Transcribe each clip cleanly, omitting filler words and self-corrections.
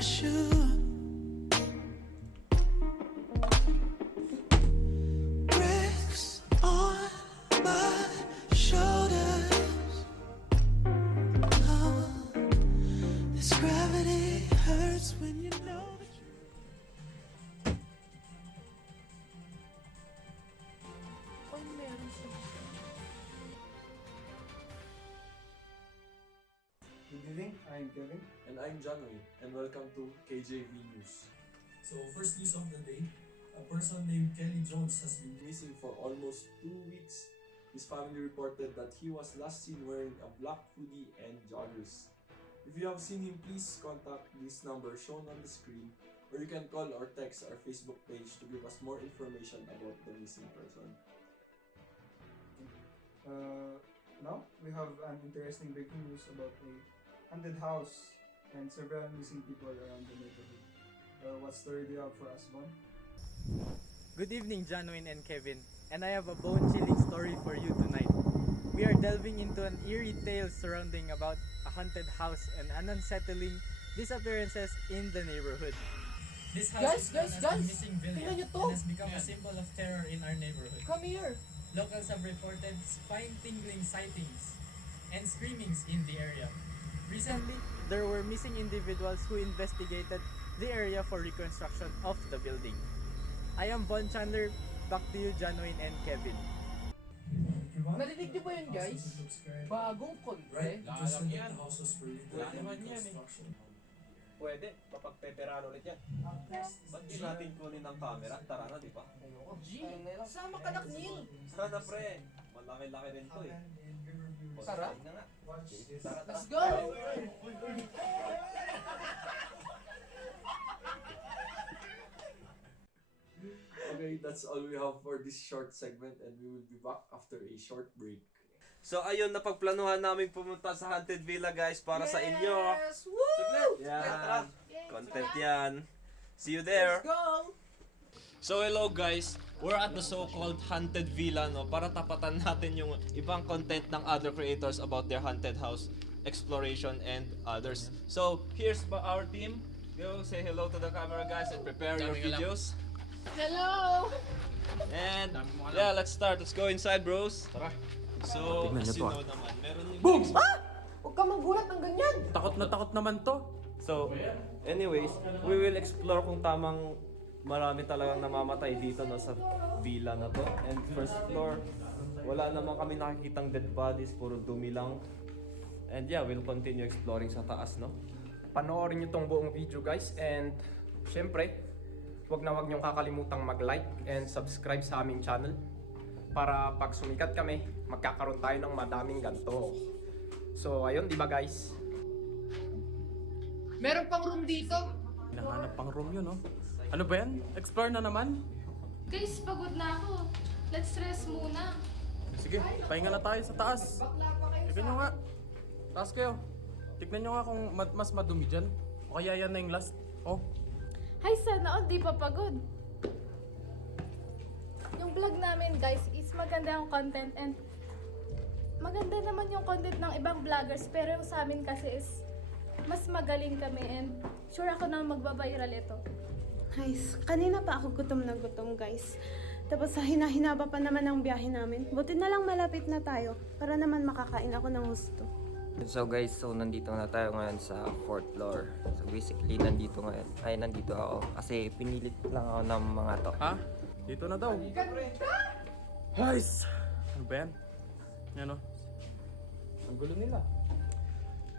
parachute. Bricks on my shoulders. Oh, this gravity hurts when you know the truth. Good evening, I'm Kevin. And I'm Janoy, and welcome to KJV News. So, first news of the day, a person named Kelly Jones has been Missing for almost 2 weeks, his family reported that he was last seen wearing a black hoodie and joggers. If you have seen him, please contact this number shown on the screen, or you can call or text our Facebook page to give us more information about the missing person. Now we have an interesting breaking news about a haunted house and several missing people around the neighborhood. What story do you have for us, Von? Good evening, Janwin and Kevin, and I have a bone-chilling story for you tonight. We are delving into an eerie tale surrounding about a haunted house and an unsettling disappearances in the neighborhood. This house is known as the missing Tingnan villa niyo to! and has become a symbol of terror in our neighborhood. Come here! Locals have reported spine-tingling sightings and screamings in the area. Recently, there were missing individuals who investigated the area for reconstruction of the building. I am Von Chandler. Back to you, Janwin and Kevin. Narinig niyo ba yun, guys? Bagong Right? konti. Just when the house was fully construction. Pwede, mapagpeperano ulit yan. Ba't di natin kunin ng camera? Tara na, di ba? G, sama ka na, Neil. Sana pre, malaki-laki rin to eh. Tara. Na nga. Tara, Let's go! Okay, that's all we have for this short segment, and we will be back after a short break. So ayun, napagplanuhan namin pumunta sa Haunted Villa guys para sa inyo. Yes! Woo! Yan, content yan. See you there. Let's go! So hello guys, we're at the so-called Haunted Villa no, para tapatan natin yung ibang content ng other creators about their haunted house exploration and others. So here's our team. Go say hello to the camera guys and prepare your videos. Hello! And yeah, let's start. Let's go inside, bros. Tara. So, as you know naman, meron yung Boom! Huwag ka magulat ng ganyan! Takot naman to. So, anyways, we will explore kung tamang marami talagang namamatay dito no, sa villa na to. And first floor, wala naman kami nakikitang dead bodies, puro dumi lang. And yeah, we'll continue exploring sa taas, no? Panoorin nyo tong buong video guys and syempre wag niyong kakalimutang mag-like and subscribe sa aming channel para pag sumikat kami magkakaroon tayo ng madaming ganito. So ayun, di ba guys? Meron pang room dito. Hinahanap pang room yun, no? Ano ba yan? Explore na naman? Guys, pagod na ako. Let's rest muna. Sige, pahinga na tayo sa taas. Bakla pa kayo Tignan nyo nga. Taas kayo. Tignan nyo nga kung mas madumi dyan. O kaya yan na yung last. Oh. Hay, sana all di pa pagod. Yung vlog namin, guys, is maganda yung content and maganda naman yung content ng ibang vloggers, pero yung sa amin kasi is mas magaling kami and sure ako na magbabiral ito. Guys, kanina pa ako gutom na gutom, guys. Tapos sa hinahinaba pa naman ang biyahe namin. Buti na lang malapit na tayo para naman makakain ako ng gusto. So guys, so nandito na tayo ngayon sa 4th floor. So basically nandito ako kasi pinilit lang ako ng mga to. Ha? Dito na daw. Guys! Ano ba yan? Yan, o. Ang gulo nila.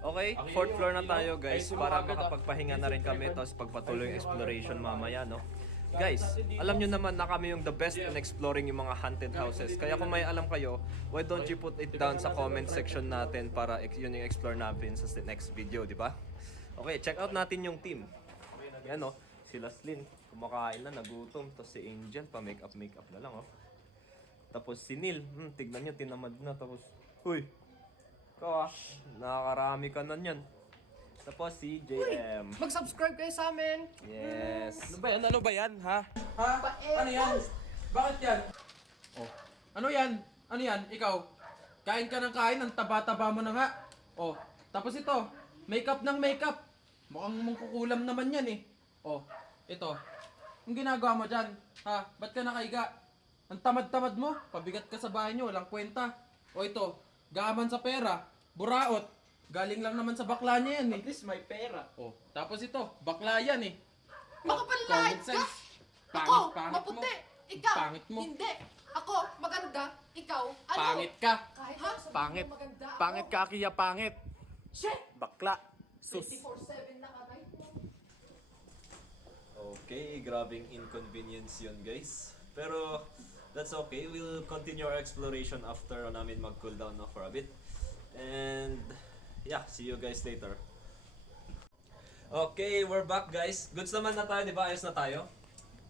Okay, 4th floor na tayo guys para makapagpahinga na rin kami tapos pagpatuloy yung exploration mamaya, no? Guys, alam nyo naman na kami yung the best in exploring yung mga haunted houses. Kaya kung may alam kayo, why don't you put it down sa comment section natin para yun yung explore natin sa next video, di ba? Okay, check out natin yung team. Yan o, si Laslyn, kumakain na, nagutom. Tapos si Angel, pa-makeup na lang o. Tapos si Neil, tignan nyo, tinamad na. Tapos, huy, ikaw nakakarami ka na yan. Tapos si JM. Mag-subscribe kayo sa amin! Yes. Ano ba yan? Ano ba yan, ha? Ha? Ano yan? Bakit yan? Oh. Ano yan? Ano yan? Ikaw? Kain ka ng kain, ang taba-taba mo na nga. Oh. Tapos ito, makeup ng makeup. Mukhang mangkukulam naman yan eh. Oh, ito. Ang ginagawa mo dyan? Ha? Ba't ka nakaiga? Ang tamad-tamad mo. Pabigat ka sa bahay nyo. Walang kwenta. O ito. Gaman sa pera. Buraot. Galing lang naman sa bakla niya yan eh. At least may pera. Oh, tapos ito. Bakla yan eh. Makapanlayad Common ka! sense. Ako, Pangit maputi! Ikaw, Pangit mo. hindi! Ako, maganda! Ikaw, ano? Pangit ka. Kahit Ha? ako sabihin Pangit. mo maganda ako. Pangit ka, Kiya. Pangit. Shit! Bakla. Sus. 24/7 na kamay mo. Okay, grabing inconvenience yun guys. Pero that's okay. We'll continue our exploration after namin mag-cool down no, for a bit. And yeah, see you guys later. Okay, we're back guys. Goods naman na tayo, di ba? Ayos na tayo?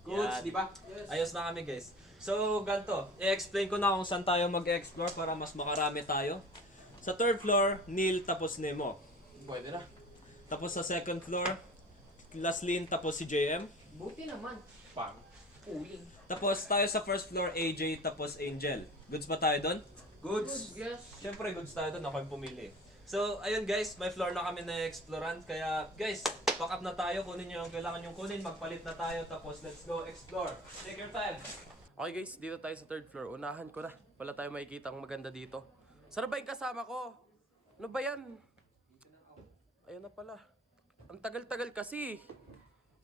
Goods, Yan. di ba? Ayos na kami guys. So, ganito. I-explain ko na kung saan tayo mag-explore para mas makarami tayo. Sa third floor, Neil tapos Nemo. Pwede na. Tapos sa second floor, Laslin tapos si JM. Buti naman. Pangit. Uling. Tapos tayo sa first floor, AJ tapos Angel. Goods ba tayo doon? Goods. Yes. Siyempre, goods tayo doon. Ako yung pumili. So, ayun guys, may floor na kami na exploran. Kaya, guys, pack up na tayo. Kunin nyo yung kailangan yung kunin. Magpalit na tayo. Tapos, let's go explore. Take your time. Okay guys, dito tayo sa third floor. Unahan ko na. Wala tayo makikita ang maganda dito. Sana ba yung kasama ko? Ano ba yan? Ayun na pala. Ang tagal-tagal kasi.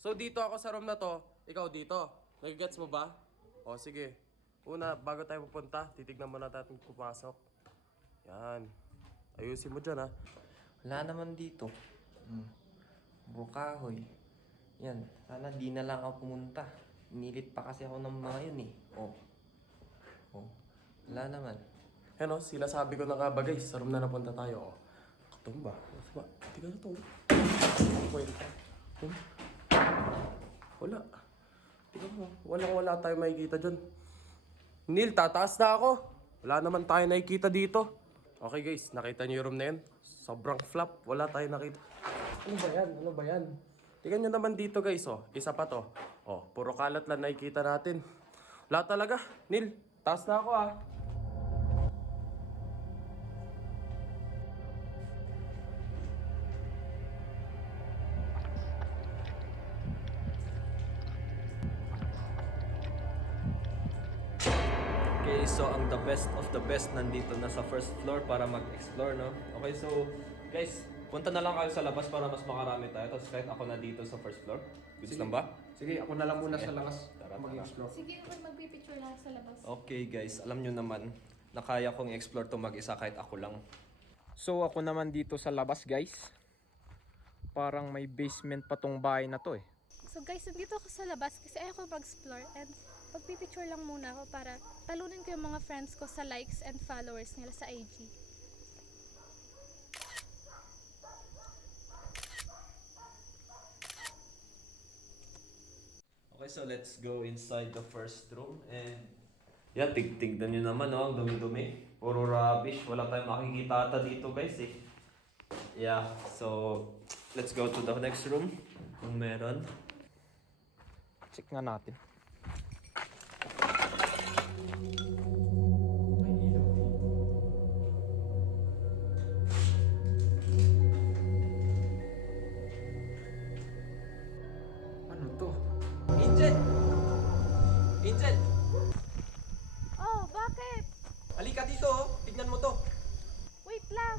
So dito ako sa room na to. Ikaw dito. Nagigets mo ba? O sige. Una, bago tayo pupunta, titignan muna natin kung pumasok. Yan. Ayusin mo dyan ha. Wala naman dito. Bukahoy. Yan, sana di na lang ako pumunta. Inilit pa kasi ako ng mga yun eh. Oh. Wala naman. Ano, sinasabi ko na nga ba guys, sa room na napunta tayo. Oh. Katumba. Diba? Tiga na to. Kwenta. Wala. Tingnan mo. Walang-wala tayo makikita dyan. Neil, tataas na ako. Wala naman tayo nakikita dito. Okay guys, nakita niyo yung room na yun? Sobrang flop. Wala tayo nakita. Ano ba yan? Ano ba yan? Tingnan nyo naman dito guys. Oh. Isa pa to. Oh, puro kalat lang nakikita natin. Wala talaga. Neil, taas na ako ah. Okay, so ang the best of the best nandito na sa first floor para mag-explore, no? Okay, so guys, punta na lang kayo sa labas para mas makarami tayo. Tapos kahit ako na dito sa first floor. Goods lang ba? Sige, ako na lang muna sa labas. Tara, Mag-explore. Sige, magpipicture lang sa labas. Okay guys, alam nyo naman na kaya kong i-explore to mag-isa kahit ako lang. So ako naman dito sa labas guys. Parang may basement pa tong bahay na to eh. So guys, nandito ako sa labas kasi ayoko mag-explore and magpipicture lang muna ako para talunin ko yung mga friends ko sa likes and followers nila sa IG. Okay, so let's go inside the first room and yeah, tignan nyo naman, no? Ang dumi-dumi. Puro rubbish. Wala tayong makikita ata dito, guys, eh. Yeah, so let's go to the next room. Kung meron. Check nga natin. Ano to? Angel! Angel! Oh, bakit? Halika dito, oh. Tignan mo to. Wait lang.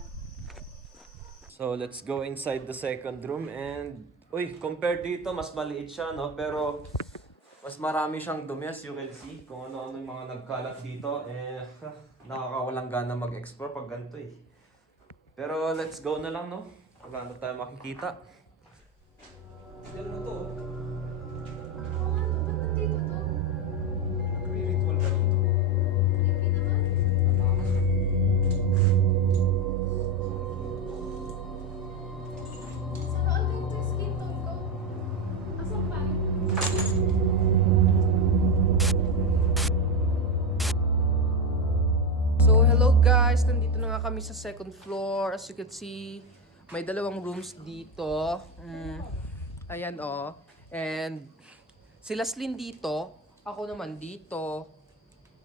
So, let's go inside the second room and uy, compared dito, mas maliit siya, no? Pero mas marami siyang dumi, as you can see. Kung ano-ano yung mga nagkalat dito, eh, nakakawalang gana mag-explore pag ganito, eh. Pero let's go na lang, no? Wala na tayo makikita. Tignan mo to, oh. Nagre-ritual ka dito. So hello guys, nandito na nga kami sa second floor. As you can see, may dalawang rooms dito. Ayan oh. And si Laslin dito, ako naman dito.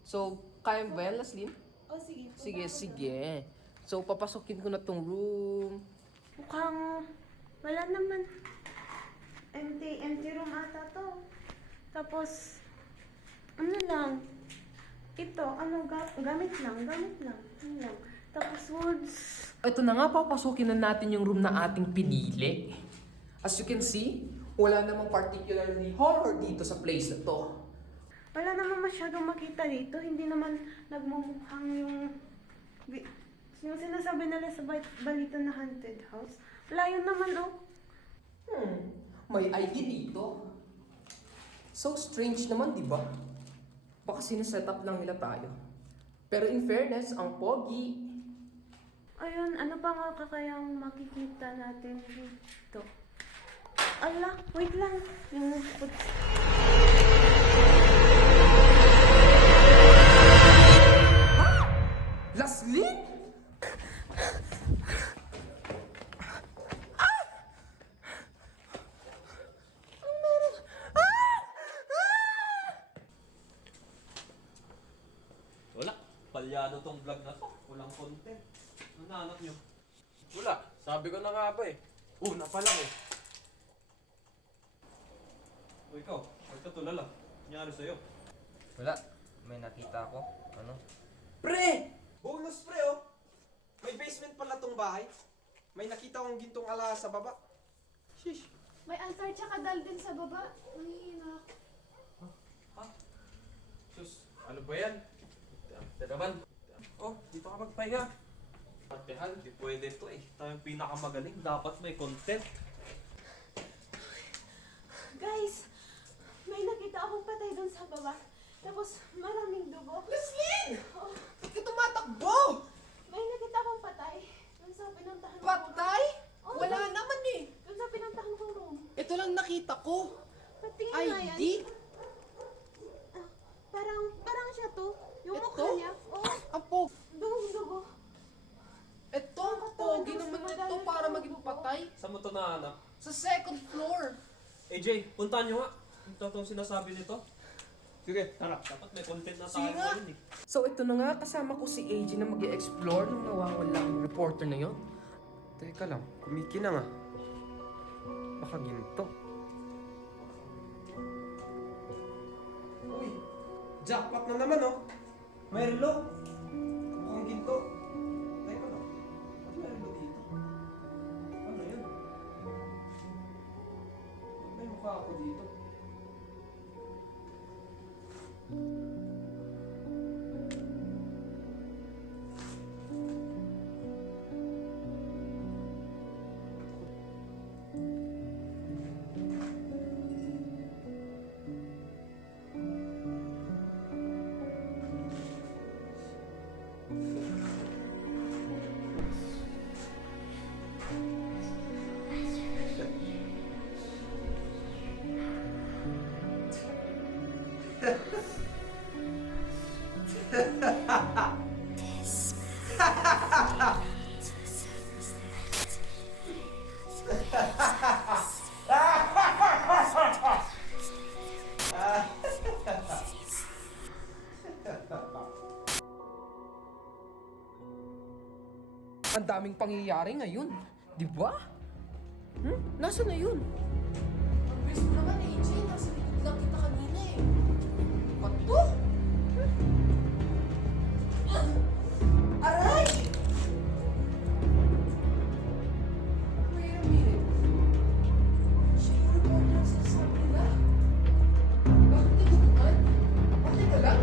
So, kaya mo ba yan, Laslin? Oh, sige. Sige, sige. So, papasukin ko na tong room. Mukhang Wala naman. Empty room ata to. Tapos, ano lang, ito, gamit lang. Ano lang. Tapos woods. Ito na nga, papasukin na natin yung room na ating pinili. As you can see, wala namang particularly horror dito sa place na to. Wala naman masyadong makita dito. Hindi naman nagmumukhang yung sinasabi nila sa balita na haunted house. Wala yun naman, oh. May ID dito. So strange naman, di ba? Baka sineset up lang nila tayo. Pero in fairness, ang pogi. Ayun, ano pa nga kakayang makikita natin dito? Ala, wait lang. Yung Laslin? Wala. Palyado tong vlog na to. Walang content. Ano nahanap nyo? Wala. Sabi ko na nga ba eh. Una pa lang eh. O ikaw, ba't ka tulala? Nangyari sa'yo? Wala. May nakita ako. Ano? Pre! Bonus pre oh! May basement pala tong bahay. May nakita akong gintong ala sa baba. Sheesh. May altar tsaka dal din sa baba. Nangihina ako. Sus, ano ba yan? Ito naman. Oh, dito ka magpahinga. Partihan, di pwede to eh. Tayong pinakamagaling. Dapat may content. Guys, may nakita akong patay doon sa baba. Tapos maraming dugo. Laslin! Oh, Ba't ka tumatakbo? may nakita akong patay. Doon sa pinuntahan ko. Patay? Oh, Wala naman eh. Doon sa pinuntahan kong room. Ito lang nakita ko. Patingin nga yan. ID? Ah, parang siya to. Yung Ito? mukha niya. Oh, Apo, dugo. ito, pogi naman ito para maging patay. Saan mo to nahanap? Sa second floor. AJ, puntahan nyo nga. Ito itong sinasabi nito. Sige, tara. Dapat may content na tayo Sige nga. ngayon eh. So ito na nga, kasama ko si AJ na mag-i-explore nung nawawala ang reporter na yon. Teka lang, kumikinang ah. Baka ginto. Uy, jackpot na naman oh. May relo. Mukhang ginto. Teka lang, ba't may relo dito? Ano yun? May mukha ako dito. Ang daming pangyayari ngayon. Di ba? Nasaan na yun? Ang bilis mo naman, AJ. Nasa likod lang kita kanina eh. Ba't to? Aray! Wait a minute. Siya yung reporter na sinasabi nila. Bakit naguguman? Okay ka lang?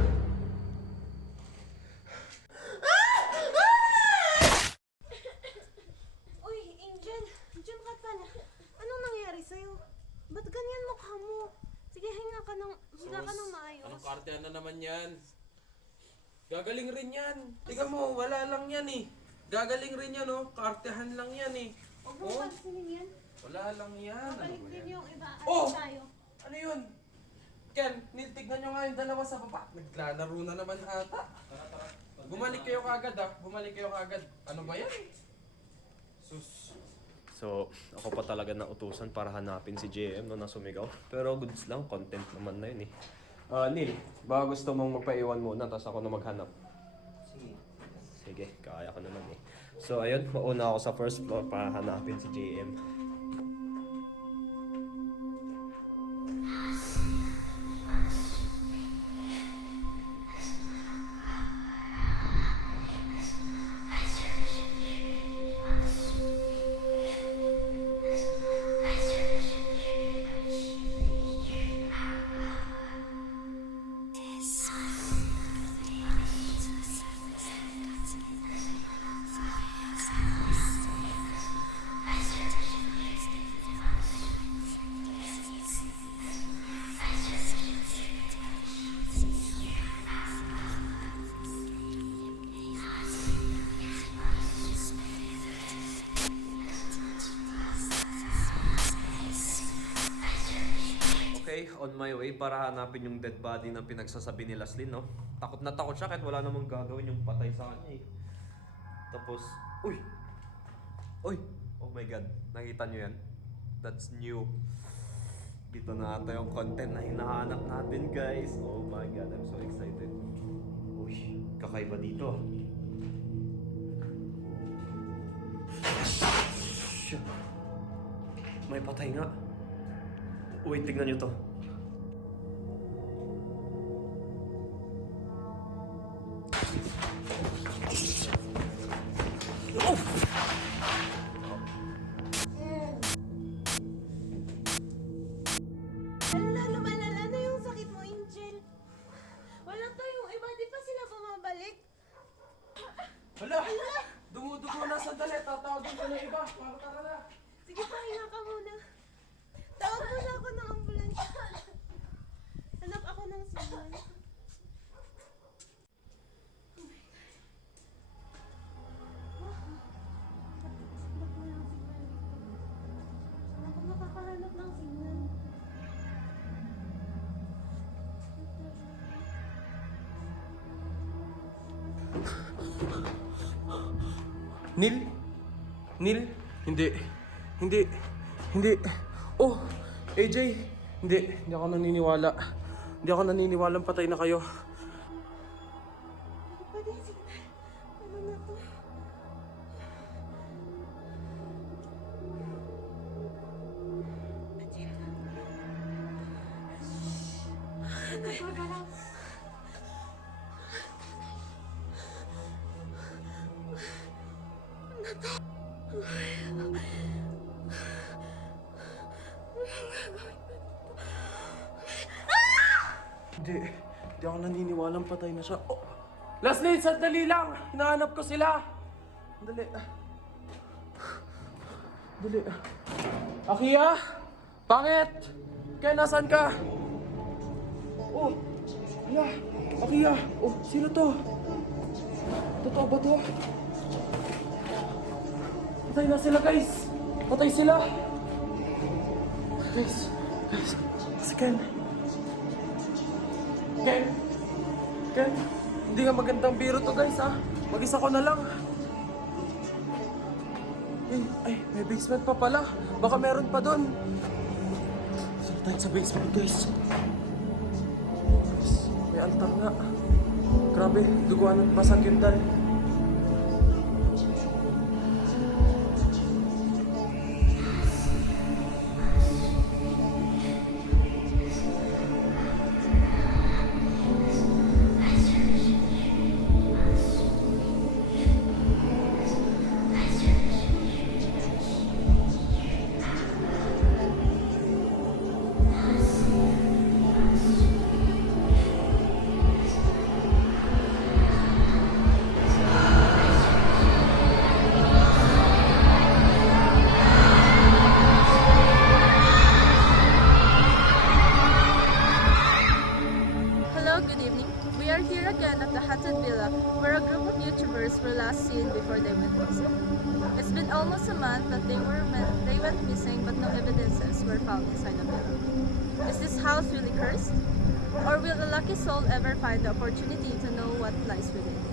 Uy, Angel. Diyan ka pala. Anong nangyari sa'yo? Ba't ganyan mukha mo? Sige, hinga ka ng maayos. Anong kartehan na naman yan? Gagaling rin yan. Tingnan mo, wala lang yan eh. Gagaling rin yan oh. Kartehan lang yan eh. Huwag mo pansinin yan. Wala lang yan. Babalik din yung iba. Oh! Tayo. Ano yun? Ken, nitignan nyo nga yung dalawa sa baba. Naglalaro na naman ata. Bumalik kayo kagad ah. Bumalik kayo kagad. Ano ba yan? Sus. So, ako pa talaga nautusan para hanapin si JM no, na sumigaw. Pero goods lang, content naman na yun eh. Neil, baka gusto mong magpaiwan muna, tapos ako na maghanap. Sige. Sige, kaya ko naman eh. So, ayun, mauna ako sa first floor para hanapin si JM. on my way para hanapin yung dead body na pinagsasabi ni Laslyn, no? Takot na takot siya kahit wala namang gagawin yung patay sa kanya eh. Tapos, uy! Uy! Oh my god, nakita nyo yan? That's new. Dito na ata yung content na hinahanap natin, guys. Oh my god, I'm so excited. Uy, kakaiba dito. Shit. May patay nga. Wait, tignan nyo to. Oh! Malala na yung sakit mo, Angel. Wala tayong iba, di pa sila bumabalik? Hala! Dumudugo na sandali. Tatawagin ko na iba. Tara na. Sige, pahinga ka muna. Tawag muna ako ng ambulansya. Hanap ako ng signal. Ako makakahanap ng signal. Neil? Neil? Hindi. Hindi. Hindi. Oh! AJ! Hindi. Hindi ako naniniwala. Hindi ako naniniwalang patay na kayo. Pwede yung signal. Ano na to? Nagpagalaw. Hindi. Hindi ako naniniwalang patay na siya. Oh. Laslyn, sandali lang! Hinahanap ko sila! Dali. Dali. Akiya? Bakit? Kaya nasan ka? Oh! Akiya! Akiya! Oh, sino to? Totoo ba to? Patay na sila, guys! Patay sila! Guys! Guys! Si Ken! Ken! Ken! Hindi nga magandang biro to, guys, ha? Mag-isa ko na lang. Ay, may basement pa pala. Baka meron pa doon. Saan tayo sa basement, guys? May altar nga. Grabe, duguan at basag yung dal. where a group of YouTubers were last seen before they went missing. It's been almost a month that they went missing, but no evidences were found inside the villa. Is this house really cursed? Or will a lucky soul ever find the opportunity to know what lies within?